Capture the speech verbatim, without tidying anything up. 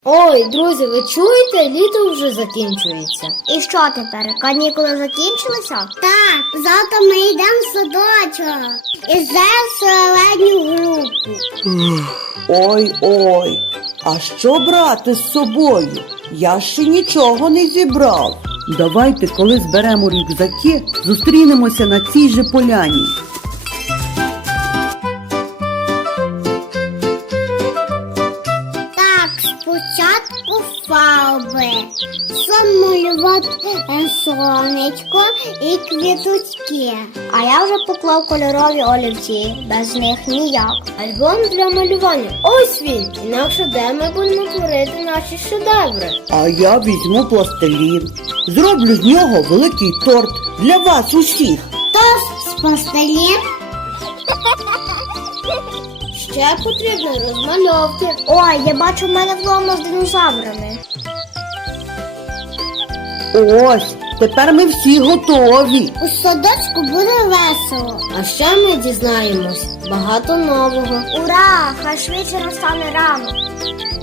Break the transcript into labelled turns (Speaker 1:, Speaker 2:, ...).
Speaker 1: Ой, друзі, ви чуєте? Літо вже закінчується.
Speaker 2: І що тепер? Канікули закінчилися?
Speaker 3: Так, завтра ми йдемо в садочок і зараз середню групу.
Speaker 4: Ой-ой, а що брати з собою? Я ще нічого не зібрав. Давайте, коли зберемо рюкзаки, зустрінемося на цій же поляні.
Speaker 3: Так, спочатку фарби. Замалювати сонечко і квіточки.
Speaker 2: А я вже поклав кольорові олівці, без них ніяк.
Speaker 1: Альбом для малювання. Ось він. Інакше де ми будемо творити наші шедеври.
Speaker 4: А я візьму пластилін. Зроблю з нього великий торт для вас усіх.
Speaker 3: Тост з пластилін.
Speaker 1: Ще потрібно розмальовки.
Speaker 2: Ой, я бачу в мене вдома з динозаврами.
Speaker 4: Ось, тепер ми всі готові.
Speaker 3: У садочку буде весело.
Speaker 1: А ще ми дізнаємось багато нового.
Speaker 2: Ура! Хай швидше настане ранок.